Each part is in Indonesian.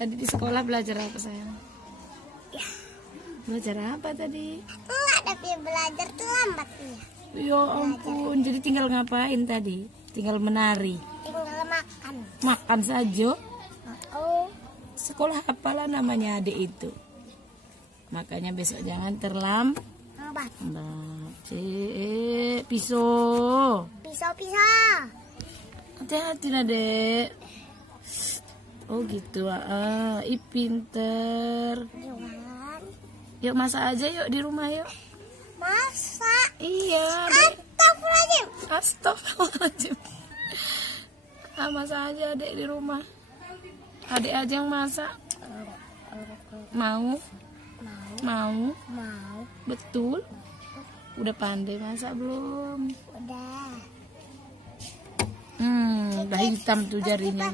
Tadi di sekolah belajar apa sayang? Ya. Belajar apa tadi? Enggak, tapi belajar tuh lambat ya. Ya ampun, jadi tinggal ngapain tadi? Tinggal menari? Tinggal makan. Makan saja? Oh. Sekolah apalah namanya adik itu? Makanya besok jangan terlambat. Pisau. Pisau. Hati-hati nah dek. Oh gitu pinter. Jualan. Yuk masak aja yuk di rumah yuk. Masak. Iya. Astagfirullahaladzim. Astagfirullahaladzim. Masak aja adek di rumah. Adek aja yang masak. Mau? Betul? Udah pandai masak belum? Udah. Udah hitam tuh jarinya.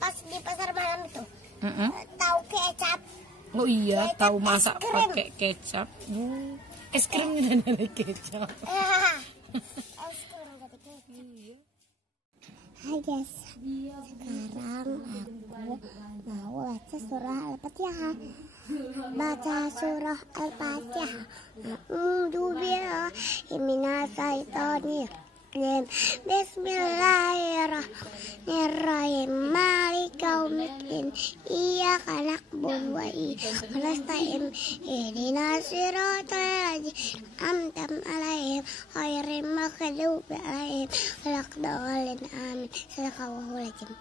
Pas di pasar malam itu. Tahu kecap. Oh iya, kecap, tahu masak es krim. pakai kecap. Es krimnya dari kecap. Es krim dari kecap. Hai guys, sekarang aku mau baca surah Al-Fatihah. Baca surah Al-Fatihah. A'udzubillahi minasyaitonir rajim. Bismillahirrahmanirrahim. Maliki yaumiddin. Iyyaka na'budu wa iyyaka nasta'in. Ihdinas siratal ladzina an'amta 'alaihim ghairil maghdubi 'alaihim waladdallin. Amin. Shadaqallahul adzim.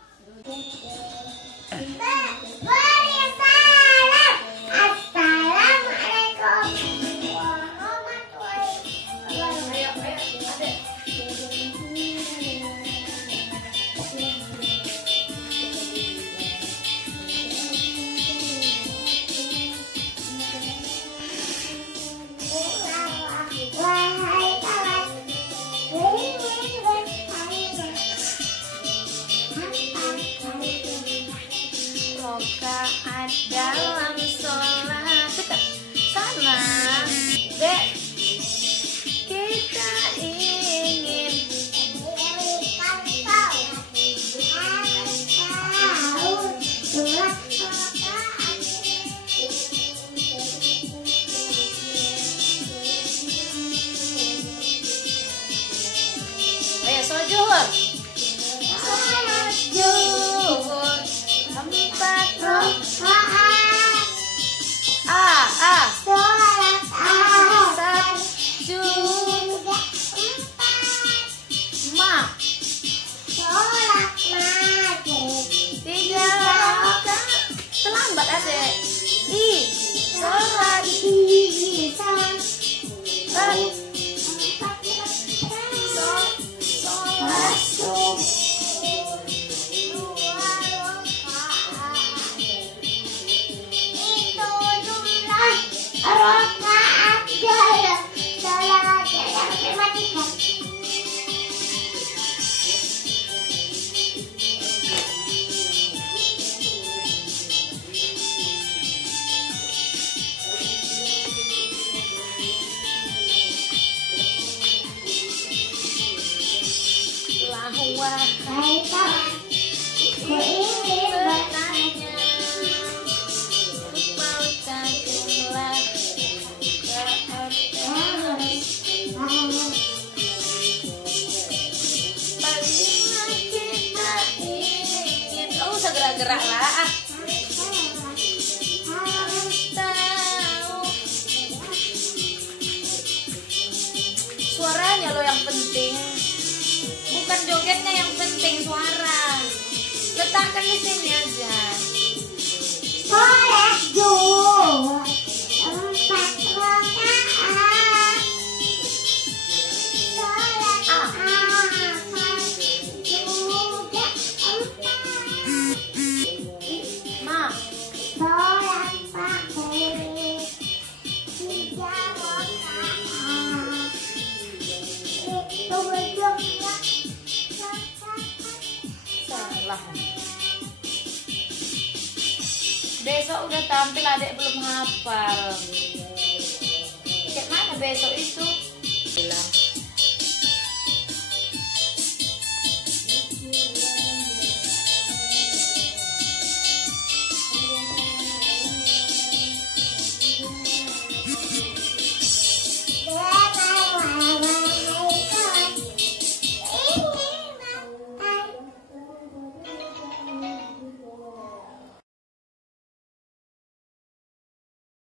Rokaat dalam sholat sana dek kita ingin ayo sojuhur juhur empat rokaat sholat asar juga empat sholat maghrib 3 rakaat terlambat adek sholat sholat subuh rokaat jaya salat yang dimatikan. Wahai kawan, ku ingin bertanya, maukah itulah paling kita ingin. Oh segera-gerak lah. Harus tahu suaranya lo yang penting, bukan jogetnya yang penting, suara. Letakkan di sini aja. Sholat zuhur 4 rakaat. Sholat asar juga 4. Ma, Sholat maghrib 3 rakaat. Itu juga salah. Besok udah tampil adek belum hafal. Kayak mana besok itu?